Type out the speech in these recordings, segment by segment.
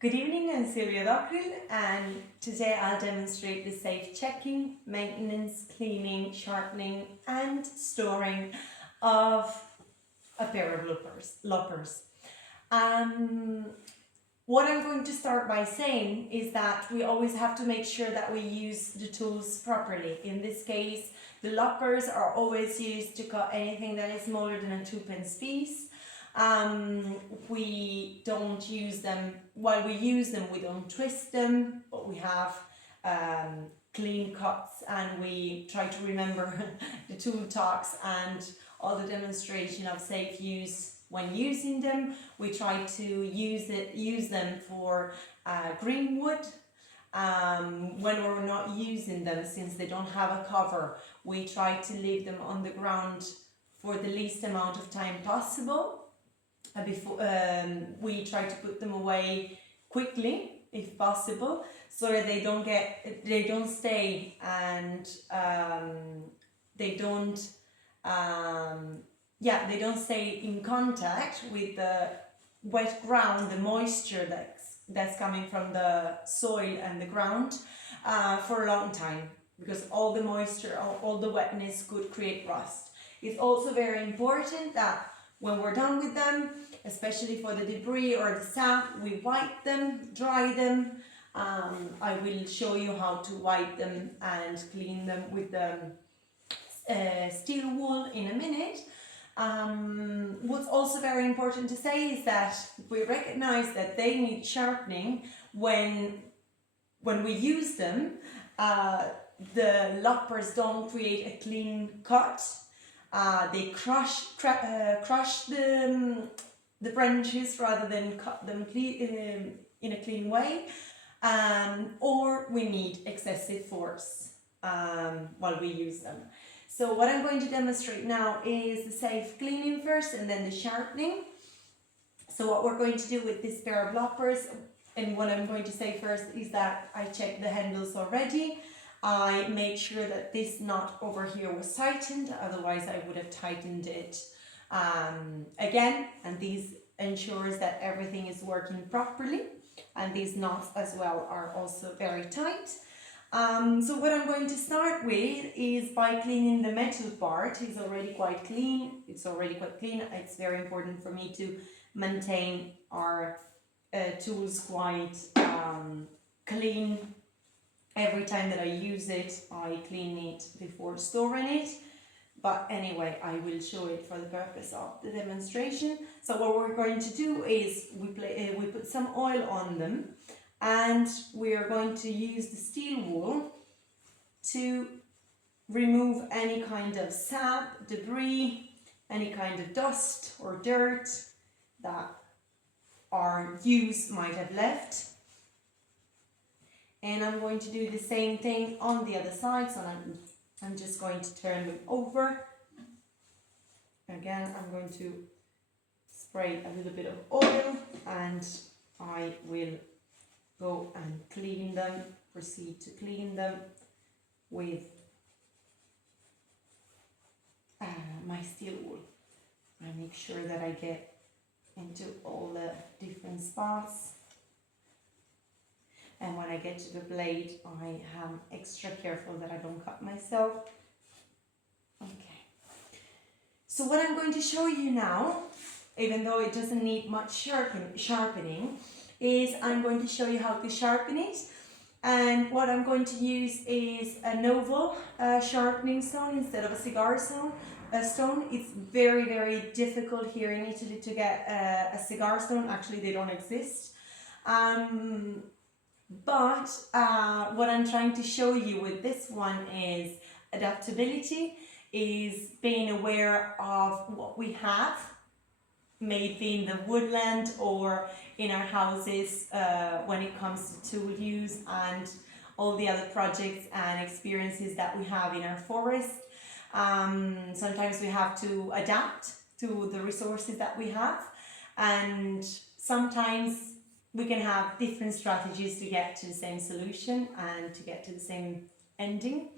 Good evening, I'm Silvia Dockrill, and today I'll demonstrate the safe checking, maintenance, cleaning, sharpening and storing of a pair of loppers. What I'm going to start by saying is that we always have to make sure that we use the tools properly. In this case, the loppers are always used to cut anything that is smaller than a 2-pence piece. We don't use them, while we use them, we don't twist them, but we have clean cuts, and we try to remember the tool talks and all the demonstration of safe use when using them. We try to use them for green wood. When we're not using them, since they don't have a cover, we try to leave them on the ground for the least amount of time possible. Before we try to put them away quickly if possible, so that they don't stay and they don't stay in contact with the wet ground, the moisture that's coming from the soil and the ground for a long time, because all the moisture, all the wetness could create rust. It's also very important that when we're done with them, especially for the debris or the sap, we wipe them, dry them. I will show you how to wipe them and clean them with the steel wool in a minute. What's also very important to say is that we recognize that they need sharpening when we use them. The loppers don't create a clean cut. They crush the branches rather than cut them in a clean way, or we need excessive force while we use them. So what I'm going to demonstrate now is the safe cleaning first, and then the sharpening. So what we're going to do with this pair of loppers, and what I'm going to say first is that I checked the handles already. I made sure that this knot over here was tightened, otherwise I would have tightened it again, and this ensures that everything is working properly, and these knots as well are also very tight. So what I'm going to start with is by cleaning the metal part. It's already quite clean. It's very important for me to maintain our tools quite clean. Every time that I use it, I clean it before storing it. But anyway, I will show it for the purpose of the demonstration. So what we're going to do is we put some oil on them, and we are going to use the steel wool to remove any kind of sap, debris, any kind of dust or dirt that our use might have left. And I'm going to do the same thing on the other side, so I'm just going to turn them over. Again, I'm going to spray a little bit of oil, and I will go and clean them, proceed to clean them with my steel wool. I make sure that I get into all the different spots. And when I get to the blade, I am extra careful that I don't cut myself. Okay. So what I'm going to show you now, even though it doesn't need much sharpening, is I'm going to show you how to sharpen it. And what I'm going to use is an oval sharpening stone instead of a cigar stone. It's very, very difficult here in Italy to get a cigar stone. Actually, they don't exist. But what I'm trying to show you with this one is adaptability, is being aware of what we have, maybe in the woodland or in our houses when it comes to tool use and all the other projects and experiences that we have in our forest. Sometimes we have to adapt to the resources that we have, and sometimes we can have different strategies to get to the same solution and to get to the same ending.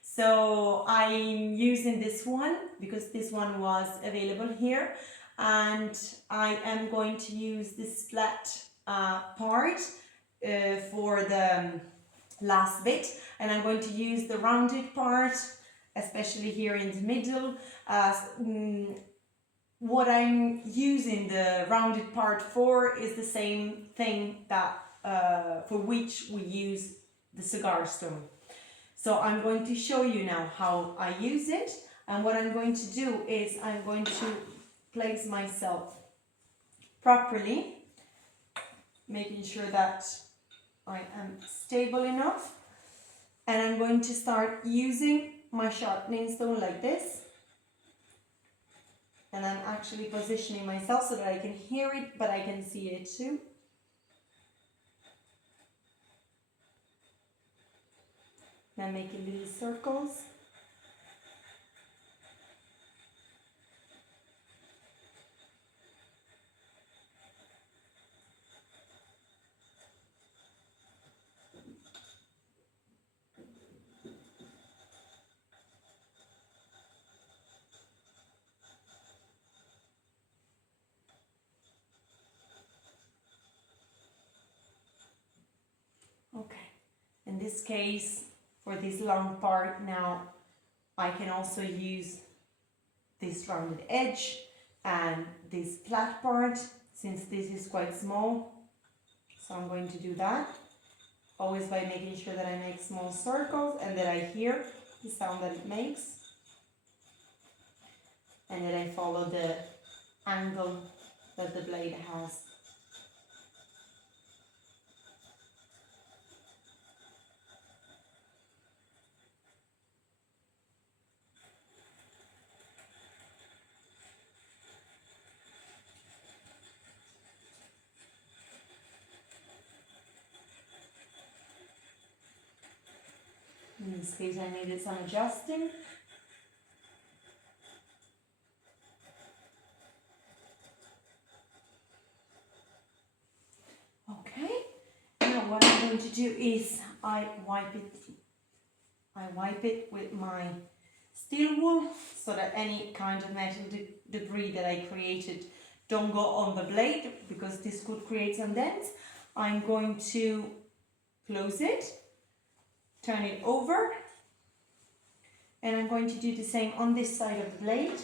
So I'm using this one because this one was available here, and I am going to use this flat part for the last bit, and I'm going to use the rounded part, especially here in the middle. What I'm using the rounded part for is the same thing that for which we use the cigar stone. So I'm going to show you now how I use it, and what I'm going to do is I'm going to place myself properly, making sure that I am stable enough, and I'm going to start using my sharpening stone like this, and I'm actually positioning myself so that I can hear it but I can see it too. Then making little circles. Okay, in this case, for this long part now, I can also use this rounded edge and this flat part, since this is quite small. So I'm going to do that, always by making sure that I make small circles and that I hear the sound that it makes. And that I follow the angle that the blade has. In this case, I needed some adjusting. Okay, now what I'm going to do is I wipe it with my steel wool so that any kind of metal debris that I created don't go on the blade, because this could create some dents. I'm going to close it, turn it over, and I'm going to do the same on this side of the blade.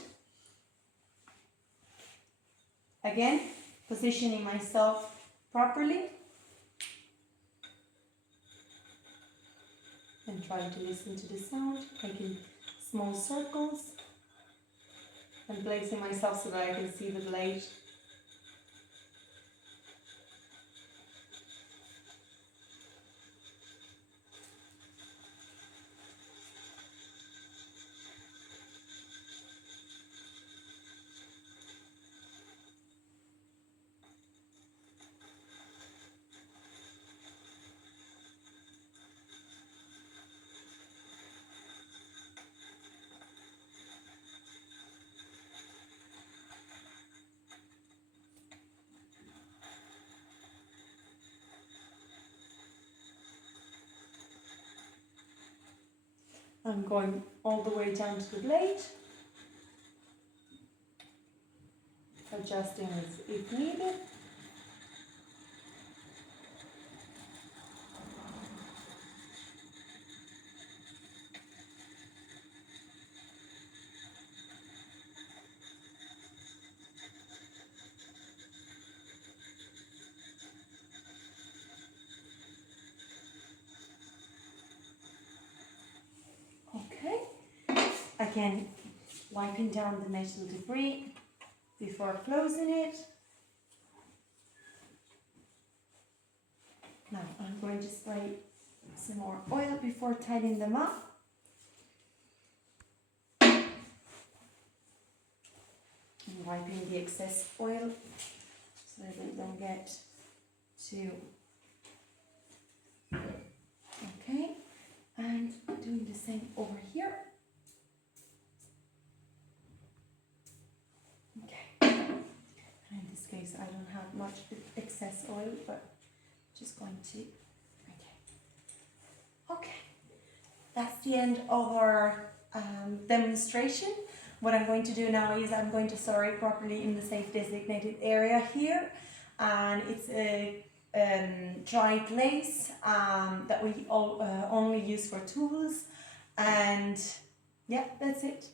Again, positioning myself properly and trying to listen to the sound, making small circles and placing myself so that I can see the blade. I'm going all the way down to the blade, adjusting if needed. Again, wiping down the metal debris before closing it. Now I'm going to spray some more oil before tidying them up. And wiping the excess oil so that it don't get too... Okay, and doing the same over here. In this case, I don't have much excess oil, but just going to, okay, that's the end of our demonstration. What I'm going to do now is I'm going to store it properly in the safe designated area here, and it's dried lace that we only use for tools, and yeah, that's it.